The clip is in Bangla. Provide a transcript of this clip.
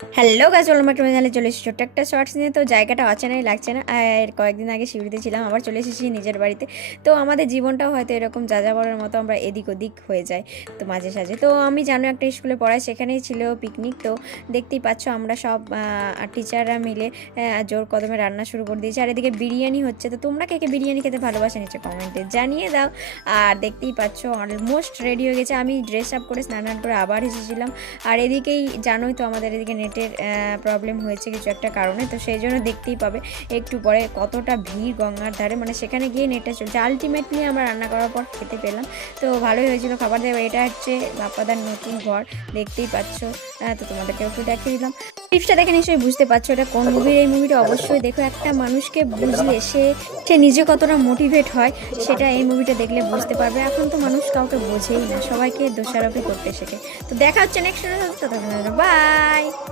Hello guys, welcome back to my চ্যানেলে। চলে এসেছি ছোট্ট একটা শর্টস নিয়ে। তো জায়গাটা অচেনাই লাগছে না। আর কয়েকদিন আগে শিউরিতে ছিলাম, আবার চলে এসেছি নিজের বাড়িতে। তো আমাদের জীবনটাও হয়তো এরকম যাযাবরের মতো আমরা এদিক ওদিক হয়ে যাই তো মাঝে সাঝে। তো আমি জানো একটা স্কুলে পড়াই, সেখানেই ছিল পিকনিক। তো দেখতেই পাচ্ছ আমরা সব টিচাররা মিলে জোর কদমে রান্না শুরু করে দিয়েছি। আর এদিকে বিরিয়ানি হচ্ছে। তো তোমরা কে কে বিরিয়ানি খেতে ভালোবাসে নিচে কমেন্টে জানিয়ে দাও। আর দেখতেই পাচ্ছ অলমোস্ট রেডি হয়ে গেছে। আমি ড্রেস আপ করে স্নান করে আবার এসেছিলাম। আর এদিকেই জানোই তো আমাদের এদিকে নেটের প্রবলেম হয়েছে কিছু একটা কারণে। তো সেই জন্য দেখতেই পাবে একটু পরে কতটা ভিড় গঙ্গার ধারে, মানে সেখানে গিয়ে নেটটা চলছে। আলটিমেটলি আমরা রান্না করার পর খেতে পেলাম, তো ভালোই হয়েছিল খাবার দেওয়া। এটা হচ্ছে বাপ্পাদার নতুন ঘর, দেখতেই পাচ্ছ। তো তোমাদেরকে একটু দেখিয়ে দিলাম। টিপসটা দেখে নিশ্চয়ই বুঝতে পারছো এটা কোন মুভির। এই মুভিটা অবশ্যই দেখো। একটা মানুষকে বুঝলে সে সে নিজে কতটা মোটিভেট হয় সেটা এই মুভিটা দেখলে বুঝতে পারবে। এখন তো মানুষ কাউকে বোঝেই না, সবাইকে দোষারোপই করতে শেখে। তো দেখা হচ্ছে নেক্সট, বাই।